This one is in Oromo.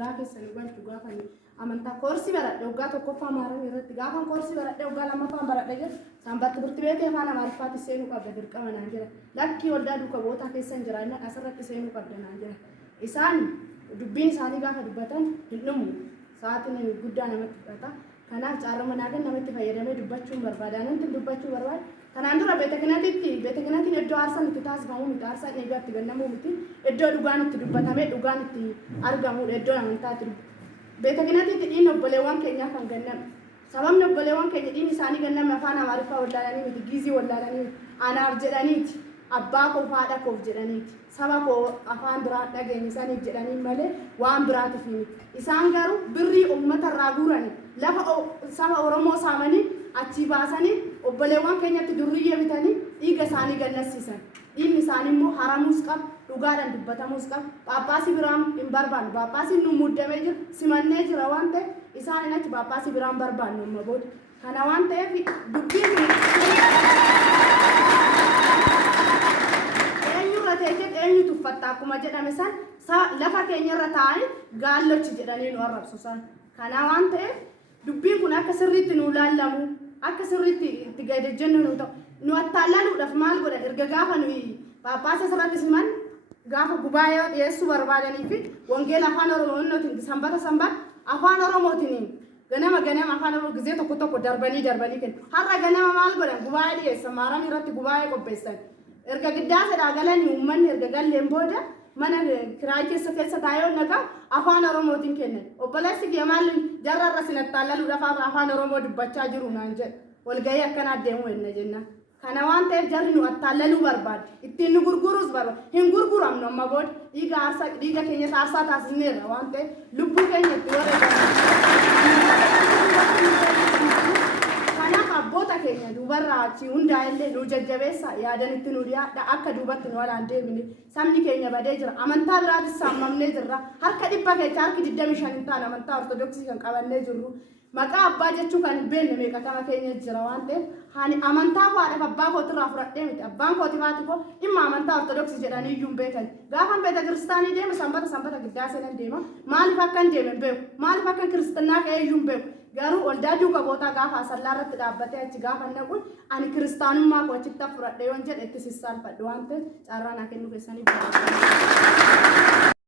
Gaafa salphaatti gaafa amantaa koorsi baradhe waggaa tokkoffaa maaramii irratti gaafa koorsi baradhe waggaa lammaffaan baradhe jira sanbatti burti beekee afaan amaariffaatti seenuu qabda dirqama naan jira lakkii waldaa duuka boota keessa hin jira inni asirratti seenuu qabda naan jira isaan dubbiin isaanii gaafa dubbatan hin dhumu sa'aatiin guddaa namatti fudhata kanaaf caarrama naagan namatti fayyadamee dubbachuun barbaada namatti dubbachuu barbaada kanaan dura beetekinatiin iddoo aarsan itti taasifamu miti aarsan eegaatti gannamu miti iddoo dhugaan itti dubbatamee dhugaan itti argamudha iddoo amantaatti beetekinatiin dhiin obboleewwan keenyaa kan ganname sababni obboleewwan keenya dhiin isaanii ganname afaan amaariffaa wallaalanii miti giizii wallaalanii anaaf jedhaniiti abbaa koo haadha koof jedhaniiti saba koo afaan biraa dhageenya isaaniif jedhanii malee waan biraatiif miti isaan garuu birrii uummata irraa guuranii lafa saba Oromoo saamanii achi baasanii obboleewwan keenyatti durriyyee bitanii dhiiga isaanii gannasiisan dhiigni isaanii immoo haramuus qaba dhugaadhaan dubbatamuus qaba paappaasii biraan hin barbaannu paappaasiin nu muddamee jira simannee jira waan ta'eef isaan achi paappaasii biraan barbaannu amma booda kana waan ta'eef dubbiin eenyurra teessee eenyu tuffatta akkuma jedhame san lafa keenyarra taa'anii gaallochi jedhanii nu arrabsu san kana waan ta'eef dubbiin kun akka sirriitti nu laallamu akka sirriitti itti gadi-jennu nu ta'u nu attaallaluudhaaf maal godhan erga gaafa nuyi paappaasa sirratti siman gaafa gubaayee dhiyeessuu barbaadanii fi wangeela afaan Oromootiin sanbata afaan Oromootiin ganama afaan Oromoo gizee tokko darbanii kennu har'a ganama maal godhan gubaayee dhiyeessan maaramii irratti gubaayee qopheessan erga giddaasadhaa galanii uummanni erga galleen booda mana kiraay keessa taa'ee nagaa afaan Oromootiin kennan obboleessi kee maal jarrarra sinattaallaluudhaaf afaan Oromoo dubbachaa jiru naan jedhe walgahii akkanaa deemu enna jenna kana waan ta'eef jarri nu attaallaluu barbaade ittiin nu gurguruus barbaade hin gurguramnu amma booda dhiiga keenya aarsaa taasisneerra waan ta'eef lubbuu keenya itti kanaaf abboota keenya duubarraa achi hundaa illee nu jajjabeessa yaadanitti nu dhiyaadha akka duubatti nu walaan deebine sabni keenya badee jira amantaa biraatis saamamnee jirra harka dhibba keessa harki 25 hin taane amantaa ortodoksii kan qabannee jirru maqaa abbaa jechuu kan hin beekne meeqatama keenya jira waan ta'eef hani amantaa koodhaaf abbaa kootirraa fudhadhee miti abbaan kooti faati koo dhimma amantaa ortodoksii jedhanii iyyuu hin beekan gaafa beeta kiristaanii deema sanbata giddaasee nan deema maaliif akka hin deeme hin beeku maaliif akka kiristinnaa ka'ee iyyuu hin beeku garuu waldaa duuka bootaa gaafa asallaa irratti dhaabbatee achi gaafa naquun ani kiristaanummaa koo achitti fudhadhee yoon jedhe itti sissaalfadhe waan ta'eef carraa naa kennuu keessaniif